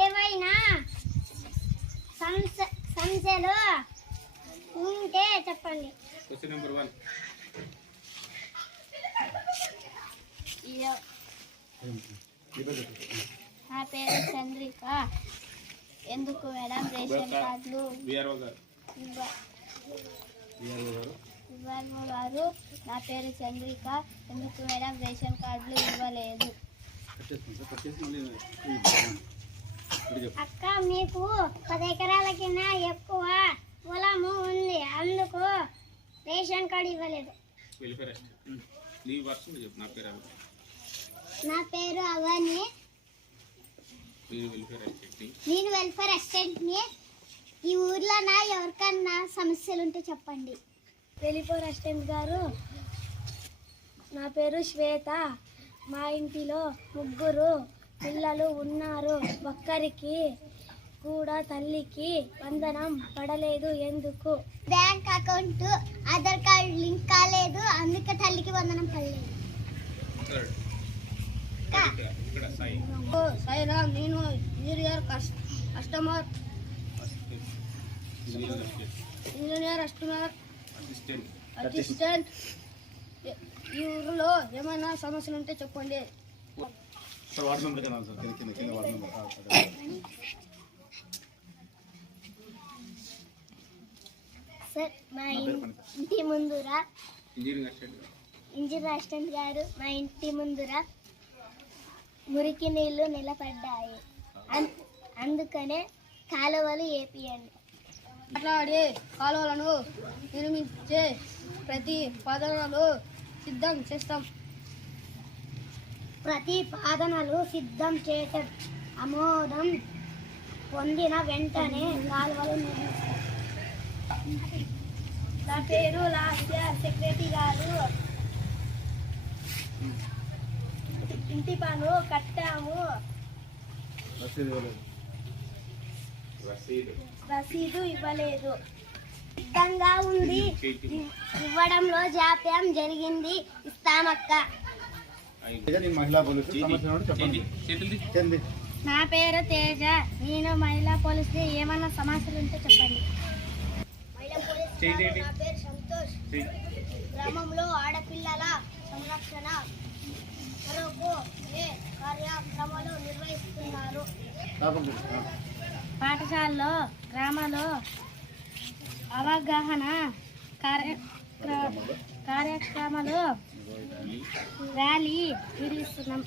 ఏవైనా సంస్థలు ఉంటే చెప్పండి. Question number 1. నా పేరు చంద్రిక. ఎందుకు మేడం రేషన్ కార్డులు గారు? నా పేరు చంద్రిక. ఎందుకు మేడం రేషన్ కార్డులు ఇవ్వలేదు? అక్క, మీకు 10 ఎకరాల కింద ఎక్కువ పొలము ఉంది, అందుకు రేషన్ కార్డు ఇవ్వలేదు. నా పేరు అవని. నేను వెల్ఫేర్ అసిస్టెంట్ని. ఈ ఊర్లో ఎవరికన్నా సమస్యలు ఉంటే చెప్పండి. వెల్ఫేర్ అసిస్టెంట్ గారు, నా పేరు శ్వేత. మా ఇంటిలో 3 పిల్లలు ఉన్నారు. ఒక్కరికి కూడా తల్లికి వందనం పడలేదు. ఎందుకు? Bank account Aadhaar card link కాలేదు, అందుకే తల్లికి వందనం పడలేదు. సాయిరామ్, నేను ఇంజనీర్ కస్టమర్ అసిస్టెంట్. ఈ ఊరిలో ఏమైనా సమస్యలు ఉంటే చెప్పండి. సార్, మా ఇంటి ముందురా ఇంజనీర్ అసిస్టెంట్ గారు, మా ఇంటి ముందురా మురికి నీళ్లు నిలబడ్డాయి, అందుకనే కాలువలు ఏపియండి. మాట్లాడే కాలువలను నిర్మించే ప్రతిపాదనలు సిద్ధం చేస్తాం. ప్రతిపాదనలు సిద్ధం చేయటం ఆమోదం పొందిన వెంటనే కాలువలు నిర్మిస్తాం. నా పేరు లాస్య. సెక్రటరీ గారు, ఇంటి పను కట్టాము, రసీదు ఇవ్వలేదు. సిద్ధంగా ఉంది, ఇవ్వడంలో జాప్యం జరిగింది, ఇస్తామక్క. నా పేరు తేజ. నేను మహిళా పోలీసు. ఏమన్నా సమస్యలు ఉంటే చెప్పండి. నా పేరు సంతోష్. గ్రామంలో ఆడపిల్లల సంరక్షణ కొరకు ఏ కార్యక్రమాలు నిర్వహిస్తున్నారు? పాఠశాలలో, గ్రామాల్లో అవగాహన కార్యక్రమాలు, ర్యాలీ నిర్వహిస్తున్నాం.